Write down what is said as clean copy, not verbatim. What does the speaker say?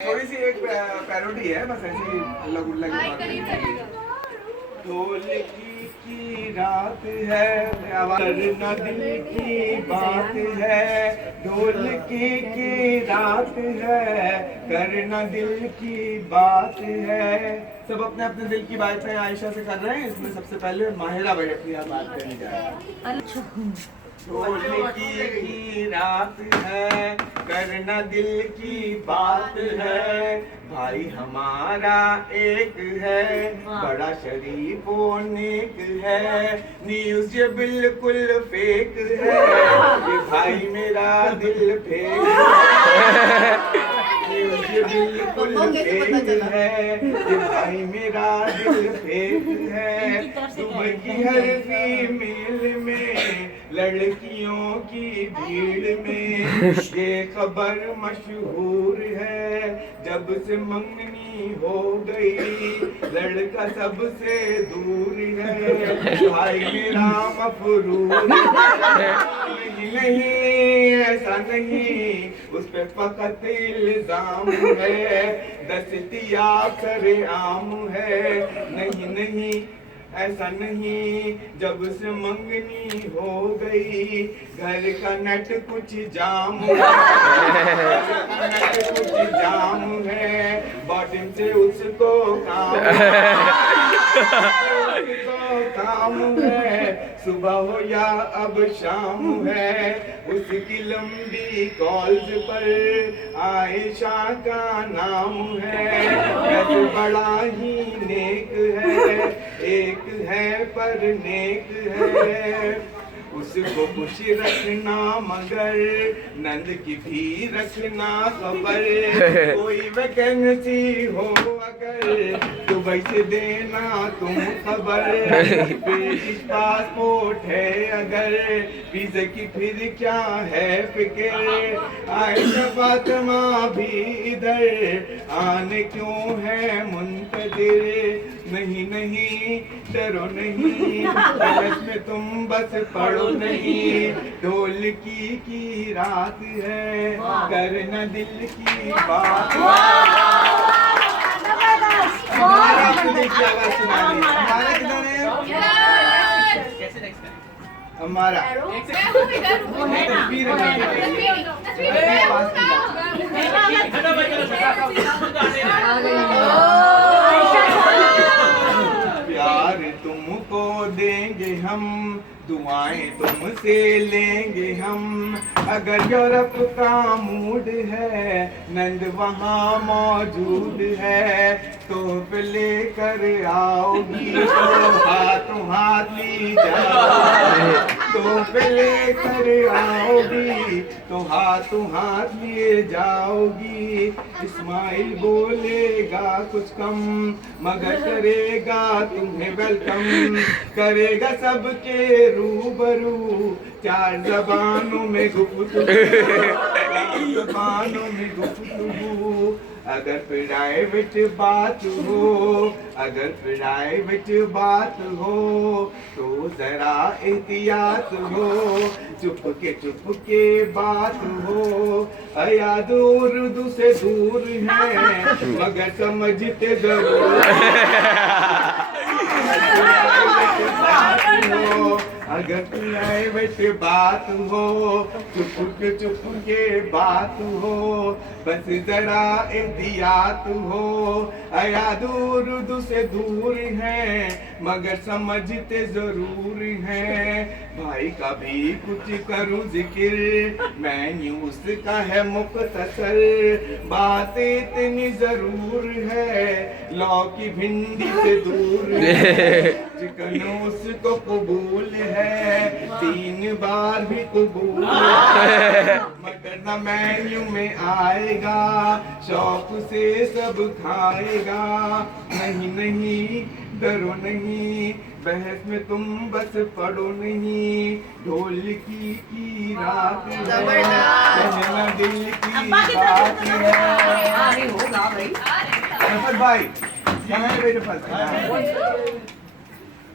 थोड़ी सी एक पैरोडी है बस ऐसी लग ढोलकी की रात है करना दिल की बात है ढोलकी की रात है करना दिल की बात है। सब अपने अपने दिल की बातें आयशा से कर रहे हैं। इसमें सबसे पहले माहिरा भाई अपनी बात करनी चाहिए। ढोलकी की रात है करना दिल की बात है भाई हमारा एक है बड़ा शरीफ और नेक है न्यूज़ ये बिल्कुल फेक है ये भाई मेरा दिल फेक है न्यूज़ ये बिल्कुल फेक है ये भाई मेरा दिल फेक है। सुबह की हर फीमेल में लड़कियों की भीड़ में ये खबर मशहूर है जब से मंगनी हो गई लड़का सबसे दूर है भाई मेरा मफरूर नहीं नहीं ऐसा नहीं उस पे फकत इल्जाम है दस्तिया करे आम है नहीं नहीं ऐसा नहीं जब से मंगनी हो गई घर का नट कुछ जाम है कुछ जाम है बॉटम से उसको काम है सुबह हो या अब शाम है उसकी लंबी कॉल्स पर आयशा का नाम है वैसे बड़ा ही नेक है एक है पर नेक है उसको खुश रखना मगर नंद की भी रखना खबर कोई वैकेंसी हो अगर दुबई से देना तुम खबर ब्रिटिश पासपोर्ट है अगर वीज़े की फिर क्या है फिक्र आयशा फातिमा भी इधर आने क्यों है मुंतज़िर नहीं नहीं डरो नहीं बस में तुम बस पढ़ो नहीं ढोलकी की रात है करना दिल की बात हमारा दिल की आवाज सुनानी हमारा किधर है हमारा प्यार तुमको देंगे हम दुआएं तुमसे लेंगे हम अगर यूरोप का मूड है नंद वहाँ मौजूद है तो लेकर आओगी तो हाथों हाथ ली जाओगी तो लेकर आओगी तो हाथों हाथ लिए जाओगी इस्माइल बोलेगा कुछ कम मगर करेगा तुम्हें वेलकम करेगा सबके रूबरू चार जबानों में जबानों में गुफ्तगू अगर प्राइवेट बात हो अगर प्राइवेट बात हो तो जरा एहतियात हो चुप के बात हो या दूर से दूर है मगर समझते जरूर अगर प्राइवेट बात हो चुप के बात हो बस जरा एहतियात हो या दूर से दूर है मगर समझते जरूर है भाई का भी कुछ करूं जिक्र मैं न्यूज़ का है मुख्तसर बात इतनी जरूर है लौ की भिंडी से दूर है चिकन उसको कबूल है 3 बार भी कबूल है मटर ना मेन्यू में आएगा शौक से सब खाएगा नहीं नहीं डरो नहीं बहस में तुम बस पढ़ो नहीं ढोलकी की रात है कहना दिल की बात है भाई यहाँ है मेरे पास